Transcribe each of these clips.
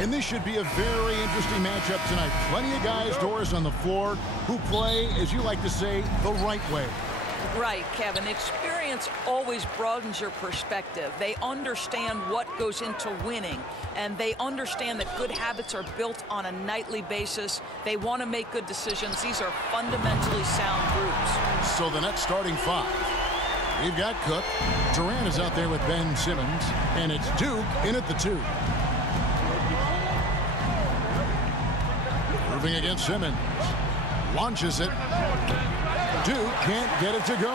And this should be a very interesting matchup tonight. Plenty of guys, Doris, on the floor who play, as you like to say, the right way. Right, Kevin. Experience always broadens your perspective. They understand what goes into winning, and they understand that good habits are built on a nightly basis. They want to make good decisions. These are fundamentally sound groups. So the Nets starting five. We've got Cook. Durant is out there with Ben Simmons, and it's Duke in at the 2. Irving against Simmons. Launches it. Duke can't get it to go.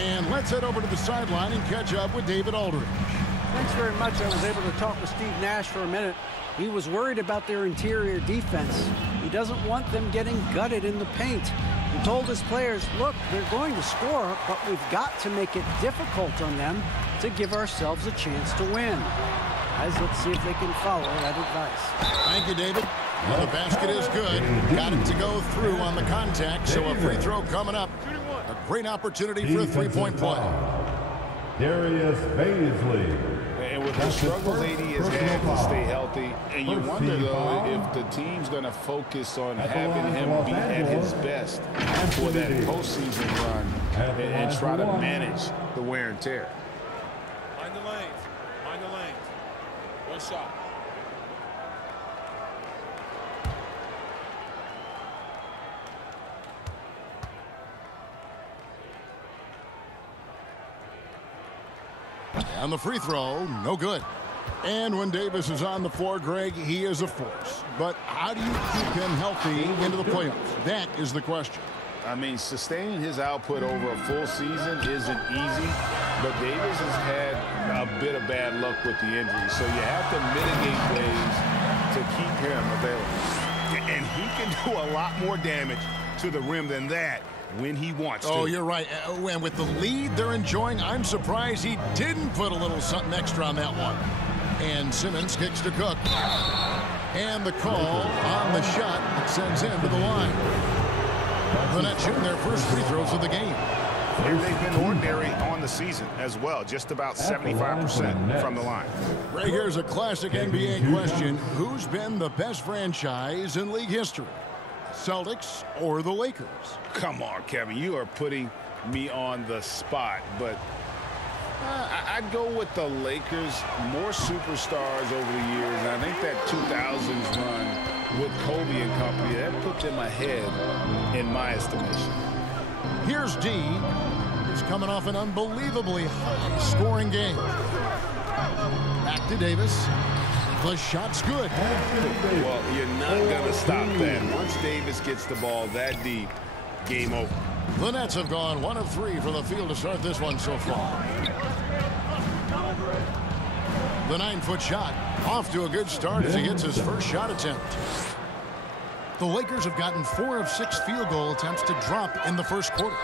And let's head over to the sideline and catch up with David Aldridge. Thanks very much. I was able to talk with Steve Nash for a minute. He was worried about their interior defense. He doesn't want them getting gutted in the paint. He told his players, look, they're going to score, but we've got to make it difficult on them to give ourselves a chance to win. Guys, let's see if they can follow that advice. Thank you, David. Well, the basket is good. Got it to go through on the contact, so a free throw coming up. A great opportunity for a three-point play. Darius Baisley. And with the struggles AD has had to stay healthy, and you wonder, though, if the team's going to focus on having him be at his best for that postseason run and try to manage the wear and tear. Mind the lanes. Mind the lanes. One shot. And the free throw, no good. And when Davis is on the floor, Greg, he is a force. But how do you keep him healthy into the playoffs? That is the question. I mean, sustaining his output over a full season isn't easy, but Davis has had a bit of bad luck with the injury. So you have to mitigate ways to keep him available. And he can do a lot more damage to the rim than that when he wants to. Oh, you're right. And with the lead they're enjoying, I'm surprised he didn't put a little something extra on that one. And Simmons kicks to Cook. And the call on the shot that sends him to the line. The Nets shooting their first free throws of the game. And they've been ordinary on the season as well, just about 75% from the line. Right, here's a classic NBA question. Who's been the best franchise in league history? Celtics or the Lakers? Come on, Kevin, you are putting me on the spot, but I'd go with the Lakers. More superstars over the years, and I think that 2000s run with Kobe and company, that put them ahead in my estimation. Here's D. He's coming off an unbelievably high-scoring game. Back to Davis. The shot's good. Well, you're not going to stop that. Once Davis gets the ball that deep, game over. The Nets have gone 1 of 3 from the field to start this one so far. The 9-foot shot off to a good start as he hits his first shot attempt. The Lakers have gotten 4 of 6 field goal attempts to drop in the first quarter.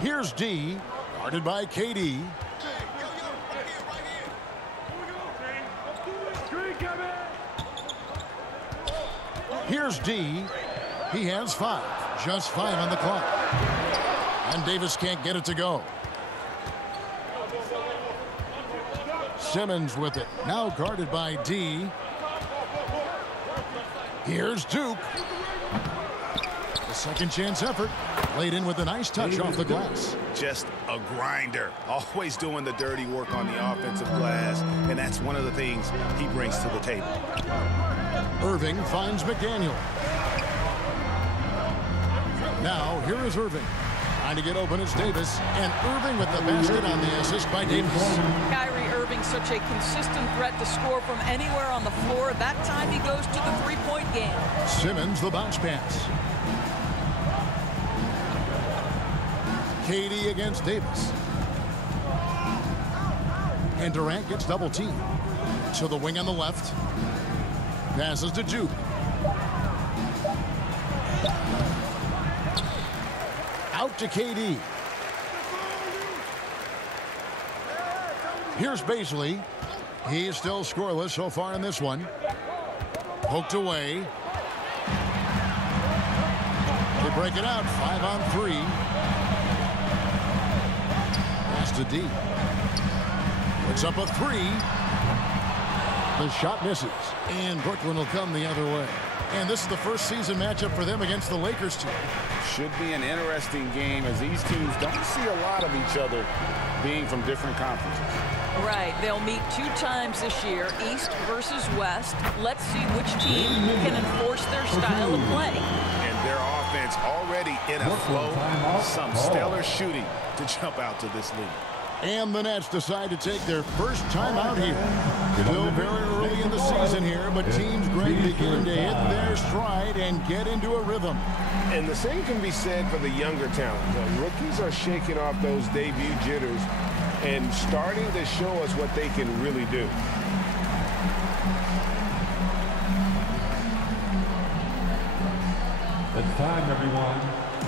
Here's D, guarded by KD. Here's D. He has 5. Just 5 on the clock. And Davis can't get it to go. Simmons with it. Now guarded by D. Here's Duke. The second chance effort. Laid in with a nice touch off the glass. Just a grinder. Always doing the dirty work on the offensive glass. And that's one of the things he brings to the table. Irving finds McDaniel. Now, here is Irving. Trying to get open is Davis. And Irving with the basket on the assist by Davis. Kyrie Irving, such a consistent threat to score from anywhere on the floor. That time he goes to the three-point game. Simmons, the bounce pass. KD against Davis. And Durant gets double teamed. To the wing on the left. Passes to Duke. Out to KD. Here's Baisley. He is still scoreless so far in this one. Poked away. They break it out. 5 on 3. Pass to D. Puts up a three. The shot misses. And Brooklyn will come the other way. And this is the first season matchup for them against the Lakers team. Should be an interesting game as these teams don't see a lot of each other being from different conferences. Right. They'll meet 2 times this year, East versus West. Let's see which team can enforce their style of play. And their offense already in a flow. Some stellar shooting to jump out to this lead. And the Nets decide to take their first time out here. Still very early in the season here, but teams Greg begin to hit their stride and get into a rhythm. And the same can be said for the younger talent. The rookies are shaking off those debut jitters and starting to show us what they can really do. It's time, everyone.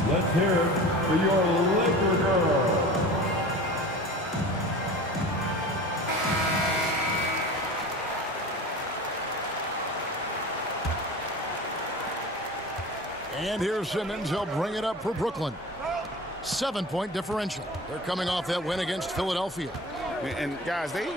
Let's hear it for your Laker girl. And here's Simmons. He'll bring it up for Brooklyn. 7-point differential. They're coming off that win against Philadelphia. And guys, they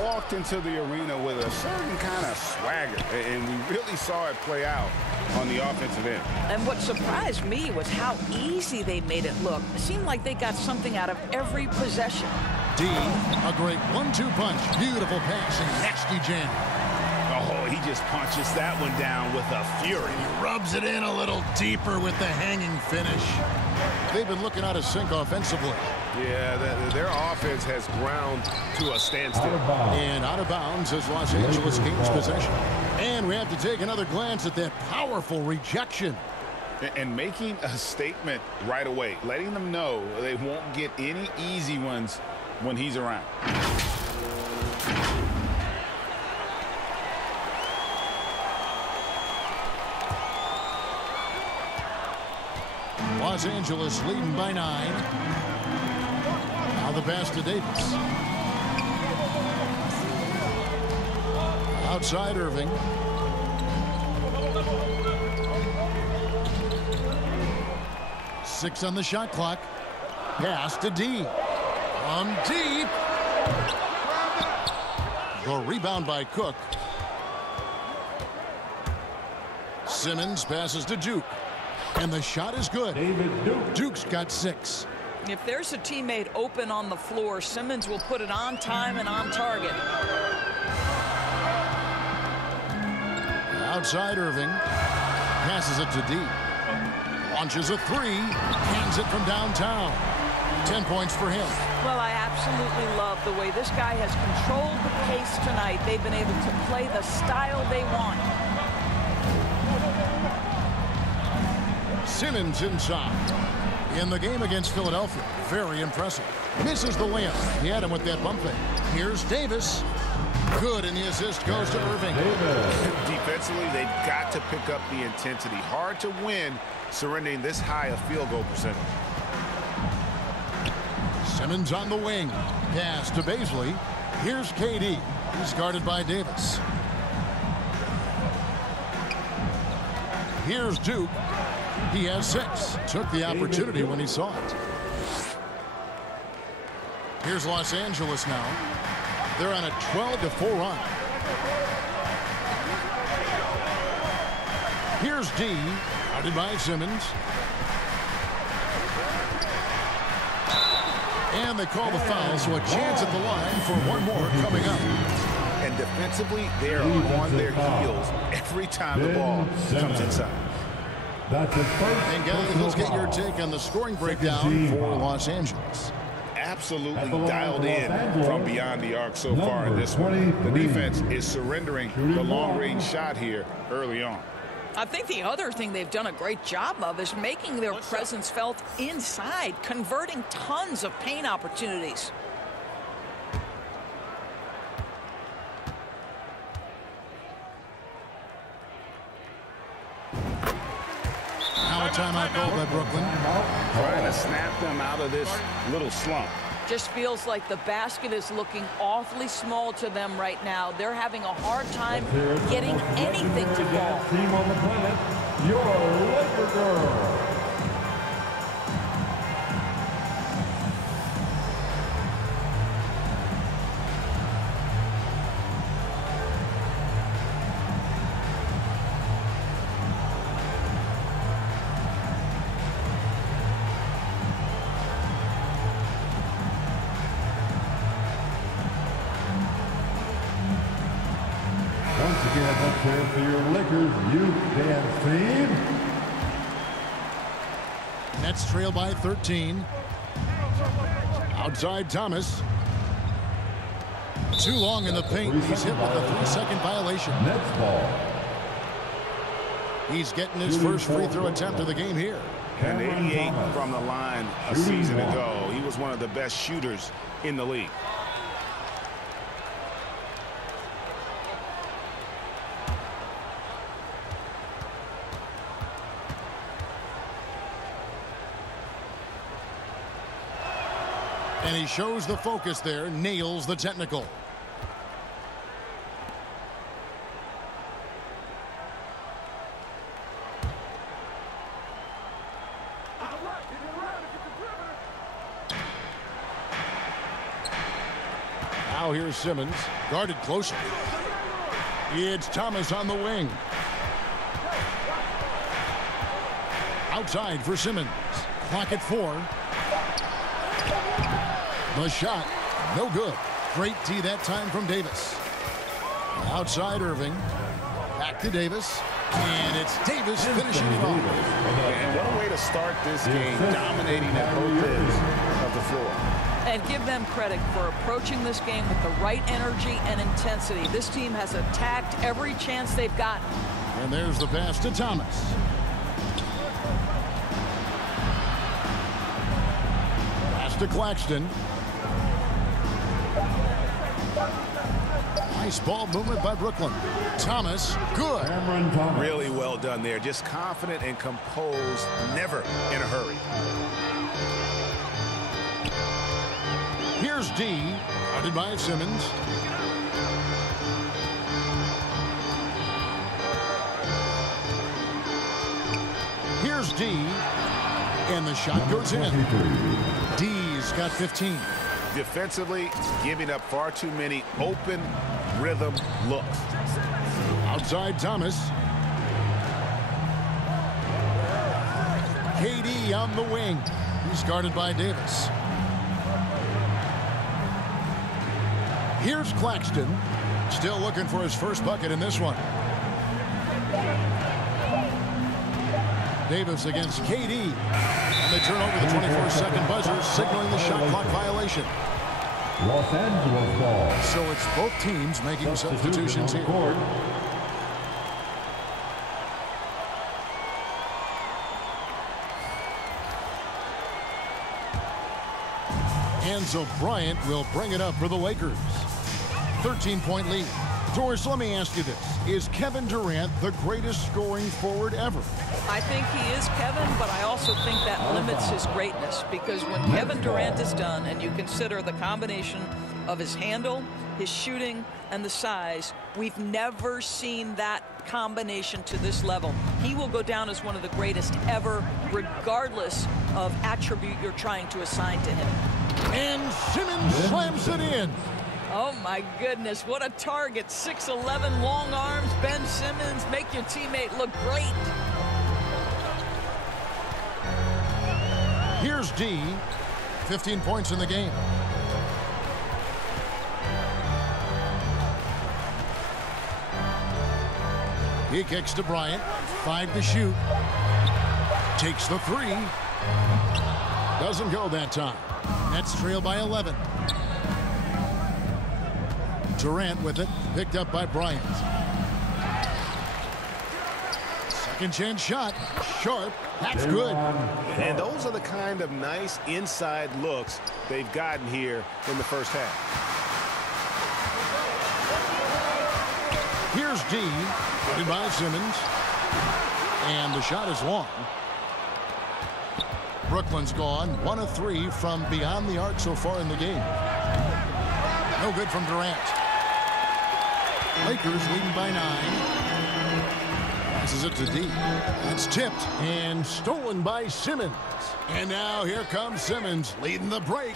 walked into the arena with a certain kind of swagger, and we really saw it play out on the offensive end. And what surprised me was how easy they made it look. It seemed like they got something out of every possession. D, a great 1-2 punch. Beautiful pass and nasty jam. Oh, he just punches that one down with a fury. He rubs it in a little deeper with the hanging finish. They've been looking out of sync offensively. Yeah, their offense has ground to a standstill. And out of bounds as Los Angeles gains possession. And we have to take another glance at that powerful rejection. And making a statement right away, letting them know they won't get any easy ones when he's around. Los Angeles leading by 9. Now the pass to Davis. Outside Irving. Six on the shot clock. Pass to D. From deep. The rebound by Cook. Simmons passes to Duke. And the shot is good. Duke's got 6. If there's a teammate open on the floor, Simmons will put it on time and on target. Outside Irving. Passes it to D. Launches a 3. Hands it from downtown. 10 points for him. Well, I absolutely love the way this guy has controlled the pace tonight. They've been able to play the style they want. Simmons inside. In the game against Philadelphia, very impressive. Misses the layup. He had him with that bump fake. Here's Davis. Good, and the assist goes to Irving. Defensively, they've got to pick up the intensity. Hard to win surrendering this high a field goal percentage. Simmons on the wing. Pass to Bazley. Here's KD. He's guarded by Davis. Here's Duke. He has 6. Took the opportunity when he saw it. Here's Los Angeles now. They're on a 12-4 run. Here's D. Guarded by Simmons. And they call the foul, so a chance at the line for one more coming up. And defensively, they're on their heels every time the ball comes inside. That's his first. And guys, let's get your take on the scoring breakdown for Los Angeles. Absolutely dialed in from beyond the arc so far in this one. The defense is surrendering the long-range shot here early on. I think the other thing they've done a great job of is making their presence felt inside, converting tons of paint opportunities. Now a timeout called by Brooklyn. Trying to snap them out of this little slump. Just feels like the basket is looking awfully small to them right now. They're having a hard time getting anything to fall. Team on the planet, your Laker girl. chair for your Lakers youth dance team. Nets trail by 13. Outside Thomas. Too long in the paint. He's hit with a 3-second violation. Nets ball. He's getting his first free throw attempt of the game here. And 88 from the line a season ago. He was one of the best shooters in the league. And he shows the focus there, nails the technical. Now here's Simmons, guarded closely. It's Thomas on the wing. Outside for Simmons. Clock at 4. The shot, no good. Great D that time from Davis. Outside Irving. Back to Davis. And it's Davis finishing it off. And what a way to start this game, dominating at both ends of the floor. And give them credit for approaching this game with the right energy and intensity. This team has attacked every chance they've gotten. And there's the pass to Thomas. Pass to Claxton. Nice ball movement by Brooklyn. Thomas, good. Really well done there. Just confident and composed, never in a hurry. Here's D, guarded by Simmons. Here's D, and the shot goes in. D's got 15. Defensively, giving up far too many open rhythm looks. Outside Thomas. KD on the wing. He's guarded by Davis. Here's Claxton. Still looking for his first bucket in this one. Davis against KD. And they turn over the 24-second buzzer, signaling the shot clock violation. Los Angeles ball. So it's both teams making substitutions here. And so Bryant will bring it up for the Lakers. 13-point lead. Doris, let me ask you this. Is Kevin Durant the greatest scoring forward ever? I think he is, Kevin, but I also think that limits his greatness, because when Kevin Durant is done and you consider the combination of his handle, his shooting, and the size, we've never seen that combination to this level. He will go down as one of the greatest ever, regardless of attribute you're trying to assign to him. And Simmons slams it in. Oh my goodness, what a target. 6'11", long arms. Ben Simmons, make your teammate look great. Here's D. 15 points in the game. He kicks to Bryant. 5 to shoot. Takes the 3. Doesn't go that time. Nets trail by 11. Durant with it, picked up by Bryant. Second chance shot, sharp, that's good. And those are the kind of nice inside looks they've gotten here in the first half. Here's D, guarded by Simmons. And the shot is long. Brooklyn's gone 1 of 3 from beyond the arc so far in the game. No good from Durant. Lakers leading by 9. This is it to D. It's tipped and stolen by Simmons. And now here comes Simmons leading the break.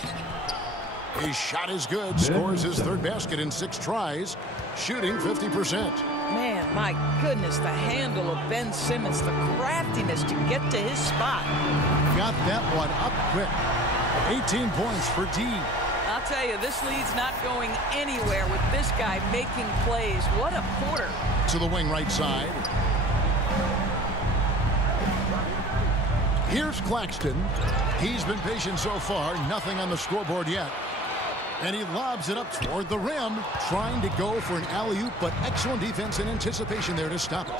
His shot is good. Scores his 3rd basket in 6 tries. Shooting 50%. Man, my goodness, the handle of Ben Simmons, the craftiness to get to his spot. Got that one up quick. 18 points for D. I'll tell you, this lead's not going anywhere with this guy making plays. What a quarter. to the wing right side. Here's Claxton. He's been patient so far. Nothing on the scoreboard yet. And he lobs it up toward the rim, trying to go for an alley-oop, but excellent defense and anticipation there to stop it.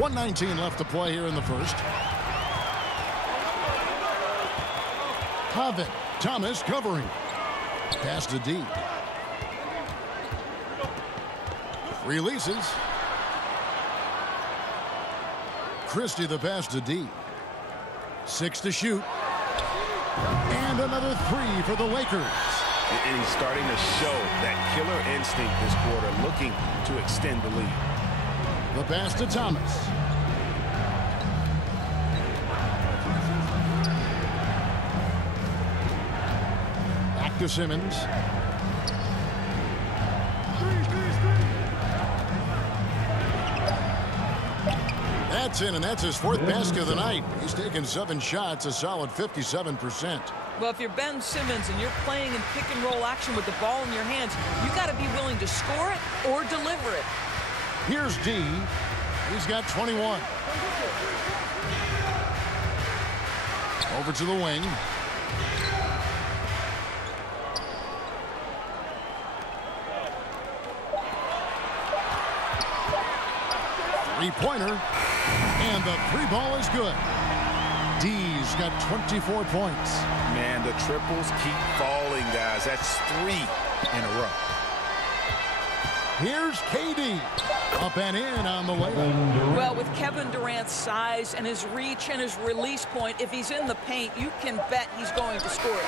.119 left to play here in the first. Pavic, Thomas covering. Pass to D. Releases. Christie the pass to D. 6 to shoot. And another 3 for the Lakers. And he's starting to show that killer instinct this quarter, looking to extend the lead. The pass to Thomas. Back to Simmons. That's in, and that's his 4th basket of the night. He's taken 7 shots, a solid 57%. Well, if you're Ben Simmons and you're playing in pick-and-roll action with the ball in your hands, you got to be willing to score it or deliver it. Here's D. He's got 21. Over to the wing. Three-pointer. And the 3-ball is good. D's got 24 points. Man, the triples keep falling, guys. That's 3 in a row. Here's KD. Up and in on the way. Well, with Kevin Durant's size and his reach and his release point, if he's in the paint, you can bet he's going to score it.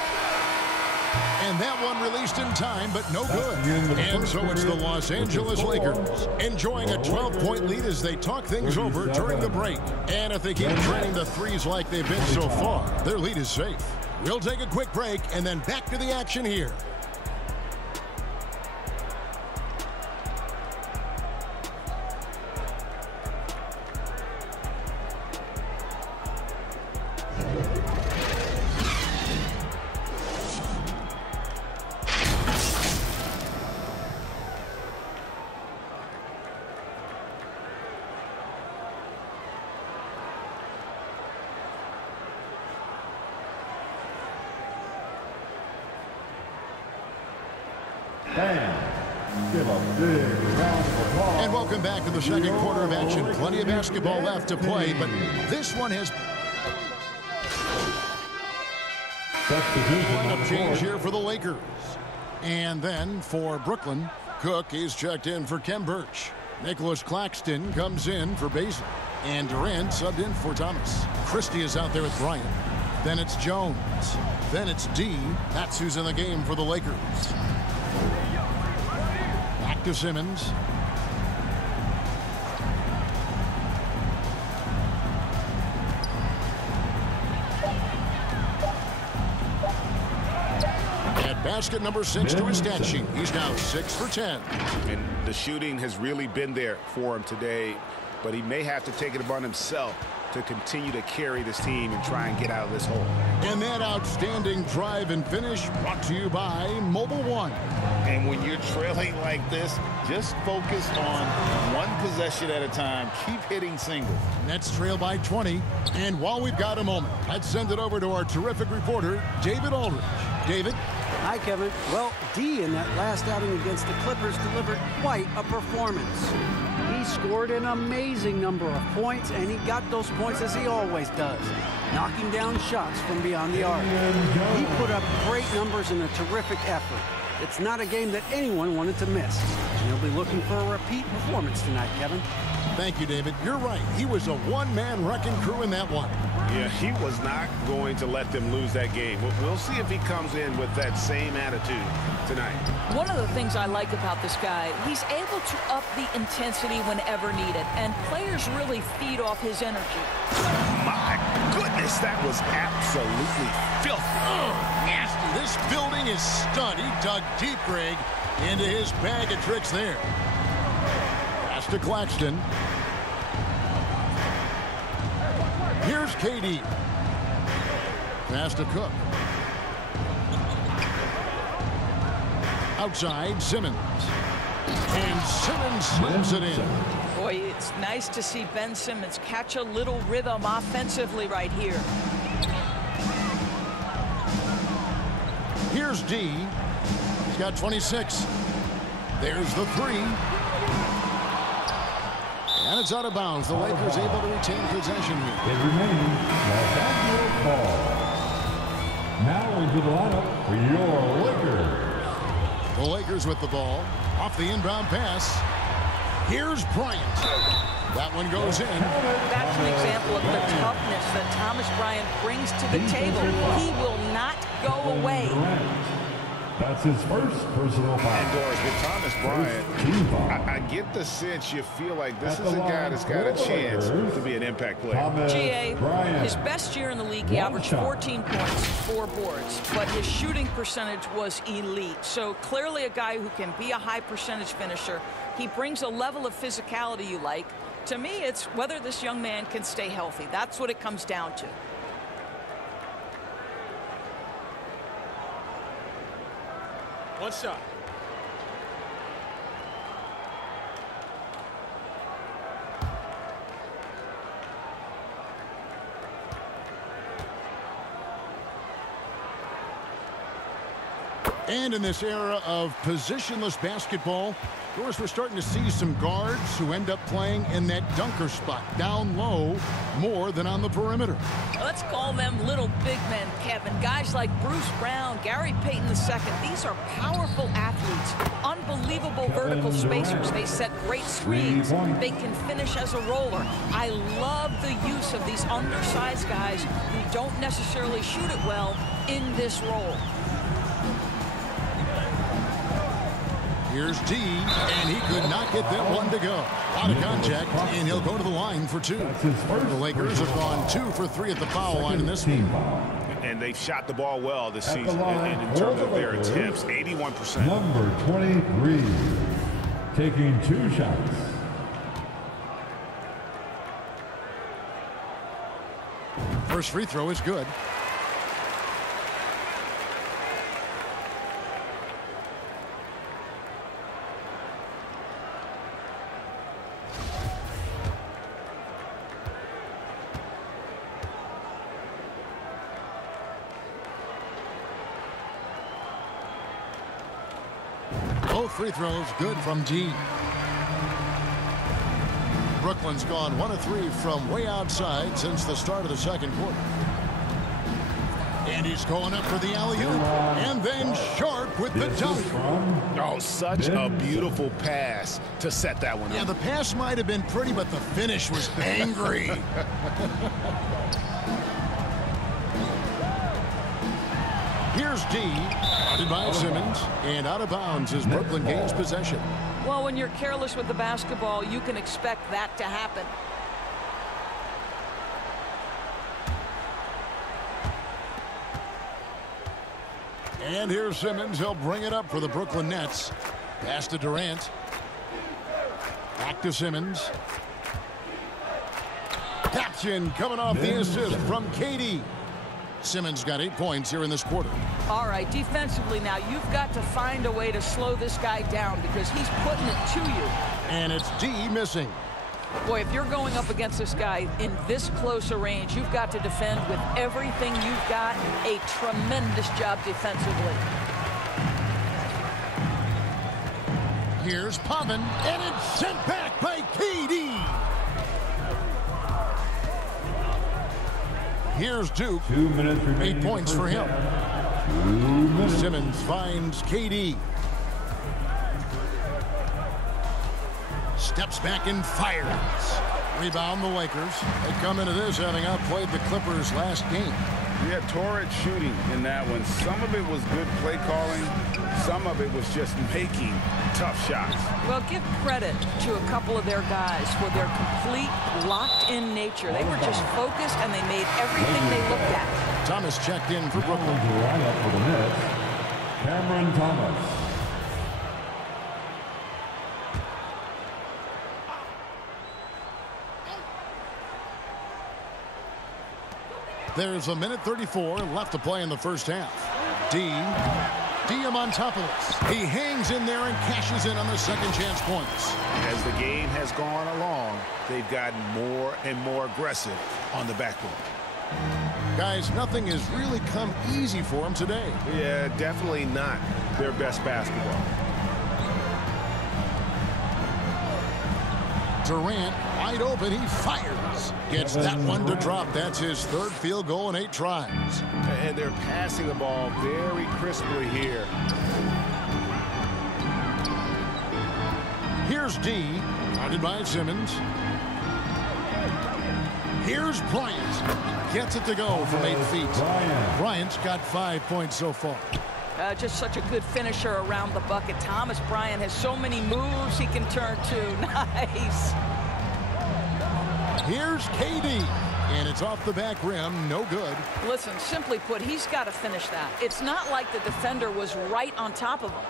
And that one released in time, but no good. And so it's the Los Angeles Lakers enjoying a 12-point lead as they talk things over during the break. And if they keep draining the threes like they've been so far, their lead is safe. We'll take a quick break and then back to the action here. And welcome back to the second quarter of action. Plenty of basketball left to play, but this one has lineup change here for the Lakers. And then for Brooklyn, Cook is checked in for Kem Birch. Nicholas Claxton comes in for Basil. And Durant subbed in for Thomas. Christie is out there with Bryant. Then it's Jones. Then it's D. That's who's in the game for the Lakers. Back to Simmons. At basket number 6 to his stat sheet. He's now 6 for 10. And the shooting has really been there for him today, but he may have to take it upon himself to continue to carry this team and try and get out of this hole. And that outstanding drive and finish brought to you by Mobile One. And when you're trailing like this, just focus on one possession at a time. Keep hitting singles. Nets trail by 20. And while we've got a moment, let's send it over to our terrific reporter, David Aldridge. David? Hi, Kevin. Well, D in that last outing against the Clippers delivered quite a performance. He scored an amazing number of points, and he got those points as he always does, knocking down shots from beyond the arc. He put up great numbers in a terrific effort. It's not a game that anyone wanted to miss. And he'll be looking for a repeat performance tonight, Kevin. Thank you, David. You're right. He was a one-man wrecking crew in that one. Yeah, he was not going to let them lose that game. We'll see if he comes in with that same attitude tonight. One of the things I like about this guy, he's able to up the intensity whenever needed, and players really feed off his energy. My goodness, that was absolutely filthy. Nasty. This building is stunned. He dug deep, Greg, into his bag of tricks there. Pass to Claxton. Here's KD. Pass to Cook. Outside, Simmons. And Simmons slams it in. Boy, it's nice to see Ben Simmons catch a little rhythm offensively right here. Here's D. He's got 26. There's the three. And it's out of bounds. The Lakers able to retain possession here. It remains Los Angeles ball. Now into the lineup for your Lakers. The Lakers with the ball. Off the inbound pass. Here's Bryant. That one goes in. That's an example of the toughness that Thomas Bryant brings to the table. He will not go away. That's his first personal foul. And Doris, with Thomas Bryant, I get the sense you feel like this is a guy that's got a chance to be an impact player. GA, his best year in the league, he averaged 14 points, 4 boards, but his shooting percentage was elite. So clearly a guy who can be a high percentage finisher. He brings a level of physicality you like. To me, it's whether this young man can stay healthy. That's what it comes down to. One shot. And in this era of positionless basketball, of course, we're starting to see some guards who end up playing in that dunker spot, down low, more than on the perimeter. Let's call them little big men, Kevin. Guys like Bruce Brown, Gary Payton II. These are powerful athletes, unbelievable vertical spacers. They set great screens. They can finish as a roller. I love the use of these undersized guys who don't necessarily shoot it well in this role. Here's D, and he could not get that one to go. Out of contact, and he'll go to the line for 2. The Lakers have gone 2 for 3 at the foul line in this one. And they've shot the ball well this season in terms of their attempts, 81%. Number 23, taking 2 shots. First free throw is good. Both free throws good from D. Brooklyn's gone 1 of 3 from way outside since the start of the second quarter. And he's going up for the alley-oop. And then Sharp with the dunk. Oh, such a beautiful pass to set that one up. Yeah, the pass might have been pretty, but the finish was angry. Here's D, guarded by Simmons, and out of bounds as Brooklyn gains possession. Well, when you're careless with the basketball, you can expect that to happen. And here's Simmons. He'll bring it up for the Brooklyn Nets. Pass to Durant. Back to Simmons. Caption coming off the assist from KD. Simmons got 8 points here in this quarter. All right, defensively now, you've got to find a way to slow this guy down because he's putting it to you. And it's D missing. Boy, if you're going up against this guy in this close a range, you've got to defend with everything you've got. A tremendous job defensively. Here's Pavin, and it's sent back by KD. Here's Duke. 2 minutes remaining. 8 points for him. Simmons finds KD. Steps back and fires. Rebound the Lakers. They come into this having outplayed the Clippers last game. Yeah, torrid shooting in that one. Some of it was good play calling. Some of it was just making tough shots. Well, give credit to a couple of their guys for their complete locked-in nature. They were just focused and they made everything they looked at. Thomas checked in for Brooklyn. Line up for the Nets, Cameron Thomas. There's a minute 34 left to play in the first half. D Diem on top of this. He hangs in there and cashes in on the second chance points. As the game has gone along, they've gotten more and more aggressive on the backboard. Guys, nothing has really come easy for them today. Yeah, definitely not their best basketball. Durant wide open. He fires. Gets that one to drop. That's his third field goal in 8 tries. And they're passing the ball very crisply here. Here's D, guarded by Simmons. Here's Bryant. Gets it to go from 8 feet. Bryant's got 5 points so far. Just such a good finisher around the bucket. Thomas Bryant has so many moves he can turn to. Nice. Here's KD. And it's off the back rim. No good. Listen, simply put, he's got to finish that. It's not like the defender was right on top of him.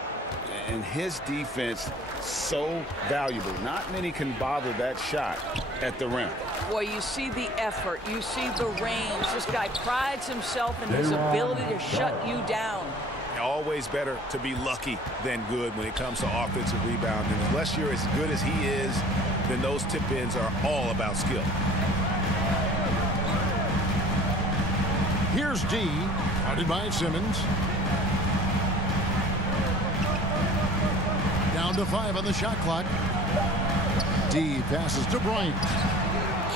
And his defense so valuable. Not many can bother that shot at the rim. Boy, you see the effort. You see the range. This guy prides himself in his ability to shut you down. Always better to be lucky than good when it comes to offensive rebounding. Unless you're as good as he is, then those tip-ins are all about skill. Here's D, guarded by Simmons. Down to 5 on the shot clock. D passes to Bryant.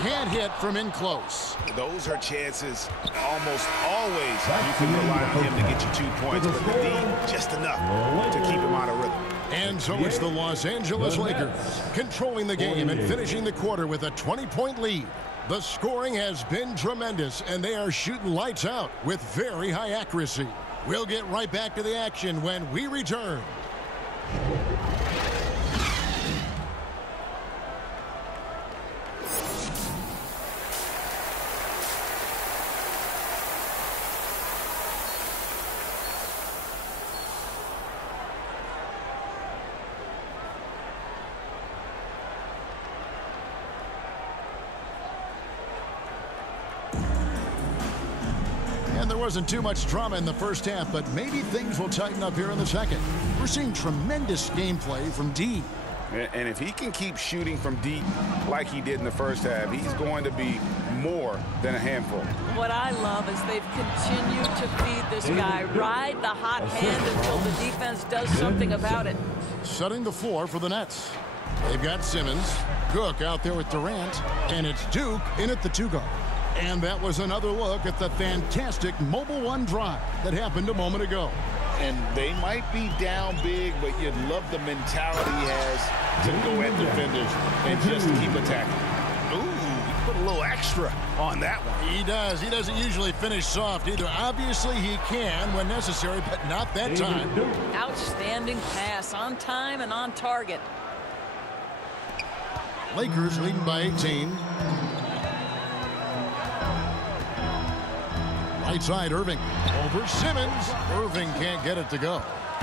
Can't hit from in close. Those are chances almost always you can rely on him to get you 2 points, but the D, just enough to keep him out of rhythm. And so it's the Los Angeles Lakers controlling the game and finishing the quarter with a 20-point lead. The scoring has been tremendous, and they are shooting lights out with very high accuracy. We'll get right back to the action when we return. And there wasn't too much drama in the first half, but maybe things will tighten up here in the second. We're seeing tremendous gameplay from D. And if he can keep shooting from deep like he did in the first half, he's going to be more than a handful. What I love is they've continued to feed this guy, ride the hot hand until the defense does something about it. Setting the floor for the Nets. They've got Simmons, Cook out there with Durant, and it's Duke in at the 2-guard. And that was another look at the fantastic Mobile One drive that happened a moment ago. And they might be down big, but you'd love the mentality he has to go at defenders and just keep attacking. Ooh, he put a little extra on that one. He does. He doesn't usually finish soft either. Obviously, he can when necessary, but not that time. Outstanding pass, on time and on target. Lakers leading by 18. Right side, Irving. Over Simmons. Irving can't get it to go.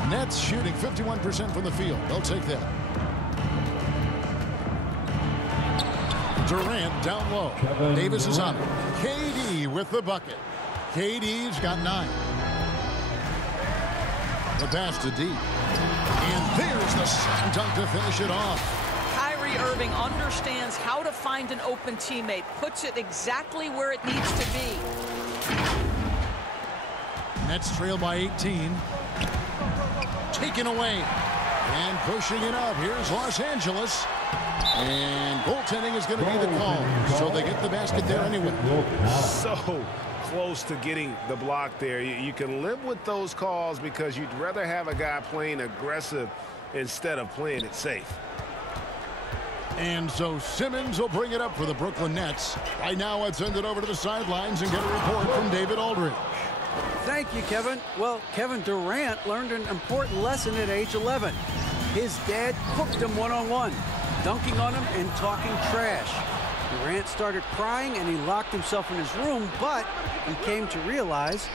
Nets shooting 51% from the field. They'll take that. Durant down low. Davis is on it. KD with the bucket. KD's got 9. The pass to D. And there's the slam dunk to finish it off. Kyrie Irving understands how to find an open teammate. Puts it exactly where it needs to be. Nets trail by 18. Taken away. And pushing it up. Here's Los Angeles. And goaltending is going to be the call. So they get the basket there anyway. So close to getting the block there. You can live with those calls because you'd rather have a guy playing aggressive instead of playing it safe. And so Simmons will bring it up for the Brooklyn Nets. Right now, let's send it over to the sidelines and get a report from David Aldridge. Thank you, Kevin. Well, Kevin Durant learned an important lesson at age 11. His dad cooked him one-on-one, dunking on him and talking trash. Durant started crying and he locked himself in his room, but he came to realize,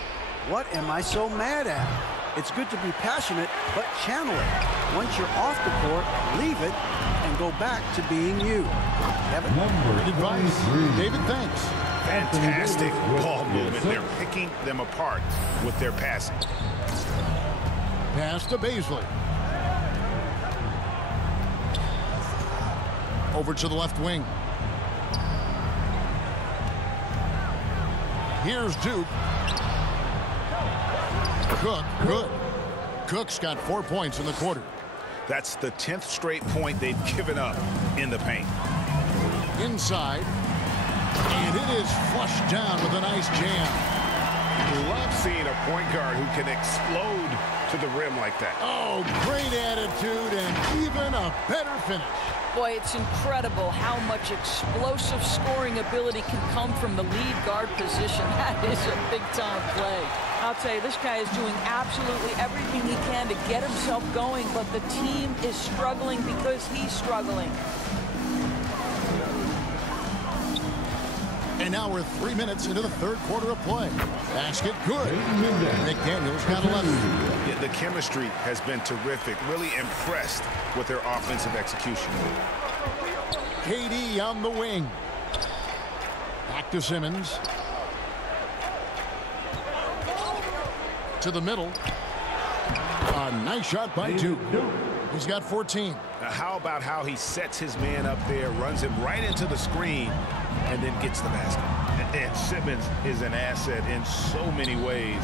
what am I so mad at? It's good to be passionate, but channel it. Once you're off the court, leave it and go back to being you. Kevin? Great advice. David, thanks. Fantastic ball movement. They're picking them apart with their passing. Pass to Bazley. Over to the left wing. Here's Duke. Cook, good. Cook's got 4 points in the quarter. That's the 10th straight point they've given up in the paint. Inside. And it is flushed down with a nice jam. Love seeing a point guard who can explode to the rim like that. Oh, great attitude and even a better finish. Boy, it's incredible how much explosive scoring ability can come from the lead guard position. That is a big-time play. I'll tell you, this guy is doing absolutely everything he can to get himself going, but the team is struggling because he's struggling. And now we're 3 minutes into the third quarter of play. Basket good. McDaniel's got 11. Yeah, the chemistry has been terrific. Really impressed with their offensive execution. KD on the wing. Back to Simmons. To the middle. A nice shot by Duke. He's got 14. Now, how about how he sets his man up there, runs him right into the screen, and then gets the basket. And Simmons is an asset in so many ways.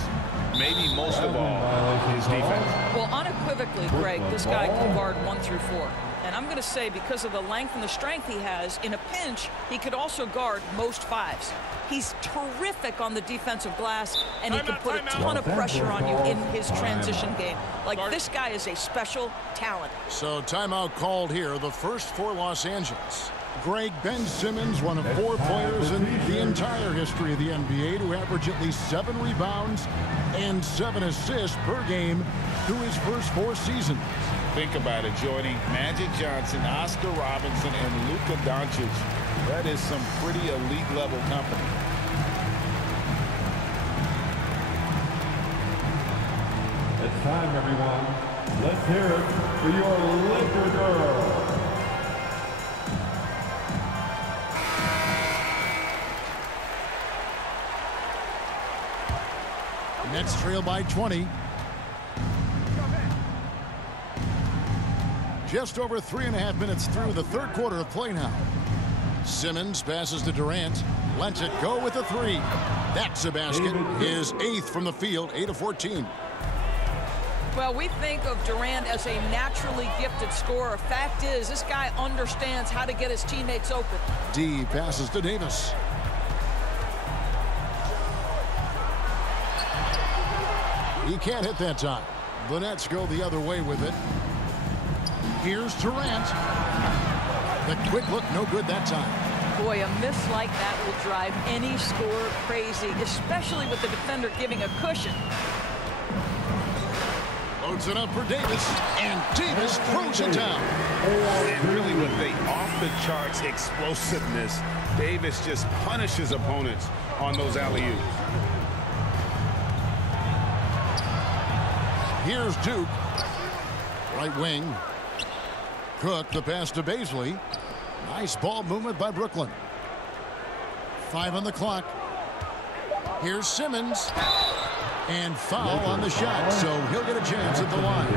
Maybe most of all, his defense. Well, unequivocally, Greg, this guy can guard 1 through 4. And I'm going to say, because of the length and the strength he has, in a pinch, he could also guard most 5s. He's terrific on the defensive glass, and he can put a ton of pressure on you in his transition game. Like, this guy is a special talent. So timeout called here, the first for Los Angeles. Greg, Ben Simmons, one of 4 players in the entire history of the NBA to average at least 7 rebounds and 7 assists per game through his first 4 seasons. Think about it, joining Magic Johnson, Oscar Robinson, and Luka Doncic. That is some pretty elite level company. It's time, everyone. Let's hear it for your Laker girl. Nets trail by 20. Just over 3.5 minutes through the third quarter of play now. Simmons passes to Durant. Lets it go with a 3. That's a basket. His 8th from the field, 8 of 14. Well, we think of Durant as a naturally gifted scorer. Fact is, this guy understands how to get his teammates open. D passes to Davis. He can't hit that time. The Nets go the other way with it. Here's Durant. The quick look, no good that time. Boy, a miss like that will drive any scorer crazy, especially with the defender giving a cushion. Loads it up for Davis, and Davis throws it down. And really with the off-the-charts explosiveness, Davis just punishes opponents on those alley-oops. Here's Duke. Right wing. Cook, the pass to Bazley. Nice ball movement by Brooklyn. 5 on the clock. Here's Simmons. And foul on the shot, so he'll get a chance at the line.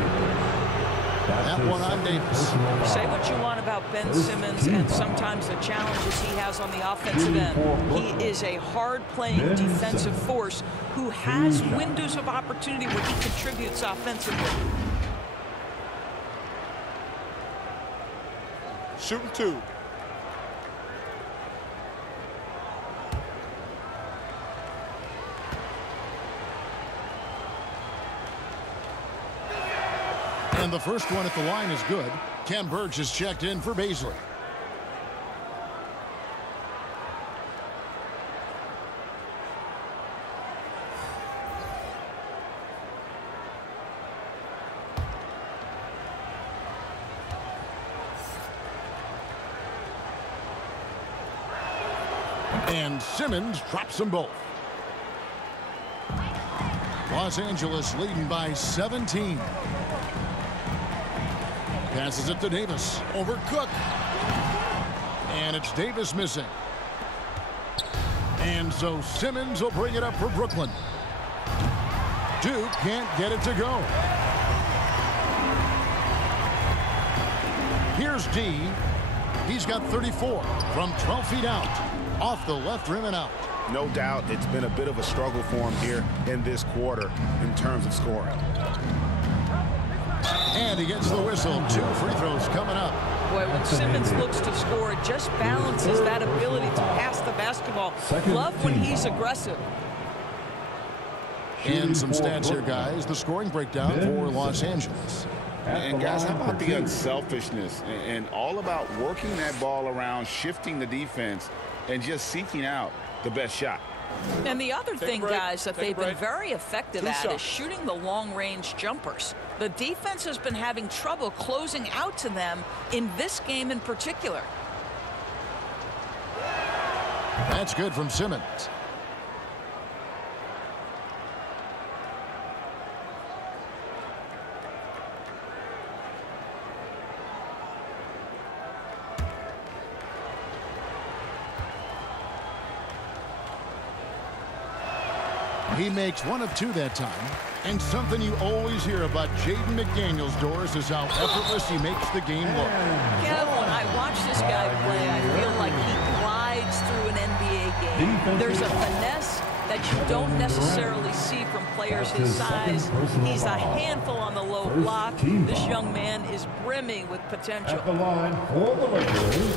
That one on Davis. Say what you want about Ben Simmons and sometimes the challenges he has on the offensive end. He is a hard-playing defensive force who has windows of opportunity where he contributes offensively. Shooting 2. And the first one at the line is good. Ken Burge is checked in for Bazley. And Simmons drops them both. Los Angeles leading by 17. Passes it to Davis. Over Cook. And it's Davis missing. And so Simmons will bring it up for Brooklyn. Duke can't get it to go. Here's D. He's got 34 from 12 feet out. Off the left rim and out. No doubt it's been a bit of a struggle for him here in this quarter in terms of scoring. And he gets the whistle. 2 free throws coming up. Boy, when Simmons looks to score, it just balances that ability to pass the basketball. Love when he's aggressive. And some stats here, guys. The scoring breakdown for Los Angeles. And guys, how about the unselfishness and all about working that ball around, shifting the defense, and just seeking out the best shot. And the other thing, guys, that they've been very effective at is shooting the long-range jumpers. The defense has been having trouble closing out to them in this game in particular. That's good from Simmons. He makes 1 of 2 that time. And something you always hear about Jaden McDaniels, Doris, is how effortless he makes the game look. Yeah, when I watch this guy play, I feel like he glides through an NBA game. There's a finesse that you don't necessarily see from players his size. He's a handful on the low block. This young man is brimming with potential. At the line for the Lakers,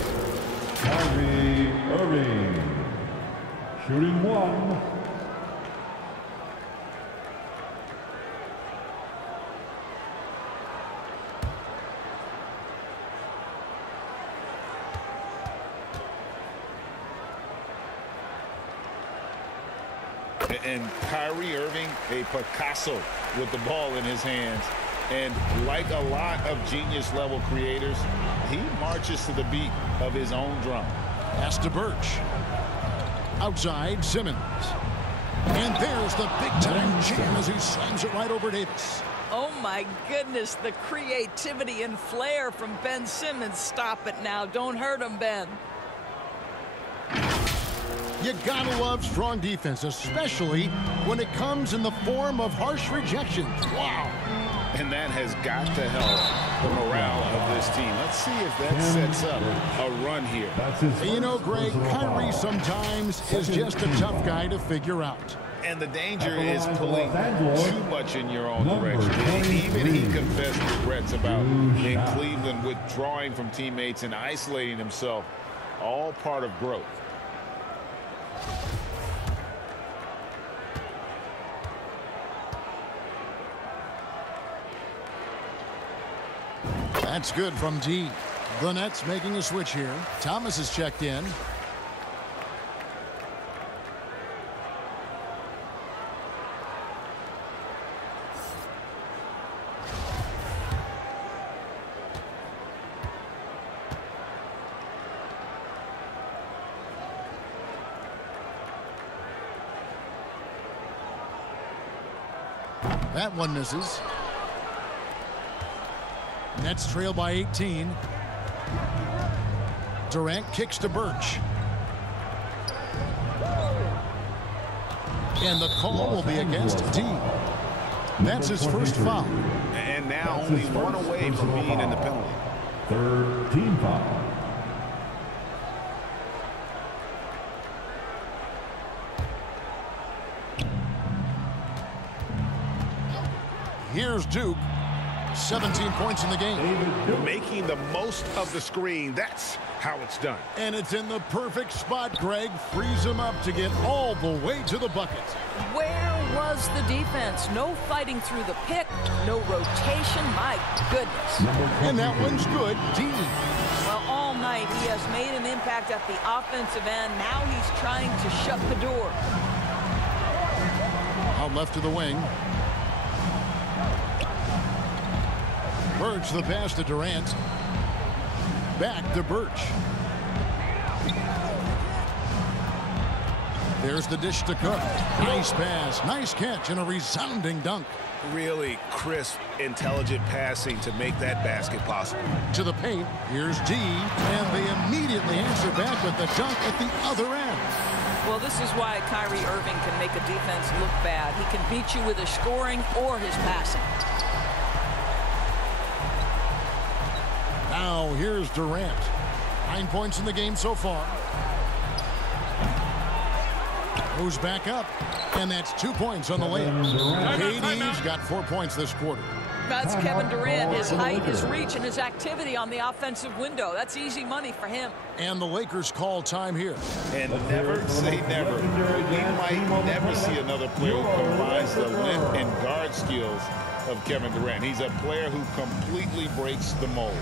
Kyrie Irving. Shooting 1. And Kyrie Irving, a Picasso with the ball in his hands. And like a lot of genius-level creators, he marches to the beat of his own drum. Pass to Birch. Outside, Simmons. And there's the big-time jam as he slams it right over Davis. Oh, my goodness, the creativity and flair from Ben Simmons. Stop it now. Don't hurt him, Ben. You gotta love strong defense, especially when it comes in the form of harsh rejections. Wow. And that has got to help the morale of this team. Let's see if that sets up a run here. You know, Greg, Kyrie sometimes is just a tough guy to figure out. And the danger is pulling too much in your own direction. Even he confessed regrets about in Cleveland withdrawing from teammates and isolating himself. All part of growth. That's good from D. The Nets making a switch here. Thomas is checked in. That one misses. Nets trail by 18. Durant kicks to Birch. And the call will be against D. That's his first foul. And now only 1 away from being in the penalty. 3rd team foul. Here's Duke. 17 points in the game. Making the most of the screen. That's how it's done. And it's in the perfect spot, Greg. Frees him up to get all the way to the bucket. Where was the defense? No fighting through the pick. No rotation. My goodness. And that one's good. D. Well, all night he has made an impact at the offensive end. Now he's trying to shut the door. Out left to the wing. Birch the pass to Durant. Back to Birch. There's the dish to Cook. Nice pass, nice catch, and a resounding dunk. Really crisp, intelligent passing to make that basket possible. To the paint, here's D, and they immediately answer back with the dunk at the other end. Well, this is why Kyrie Irving can make a defense look bad. He can beat you with his scoring or his passing. Now here's Durant. 9 points in the game so far. Moves back up, and that's 2 points on the layup. KD's got 4 points this quarter. That's Kevin Durant. His height, his reach, and his activity on the offensive window. That's easy money for him. And the Lakers call time here. And never say never. We might never see another player who combines the length and guard skills of Kevin Durant. He's a player who completely breaks the mold.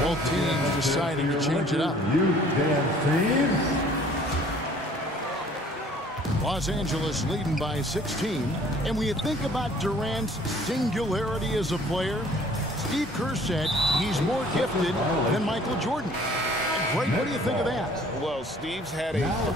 Both teams deciding to change it up. Los Angeles leading by 16. And when you think about Durant's singularity as a player, Steve Kerr said he's more gifted than Michael Jordan. Greg, what do you think of that? Well, Steve's had a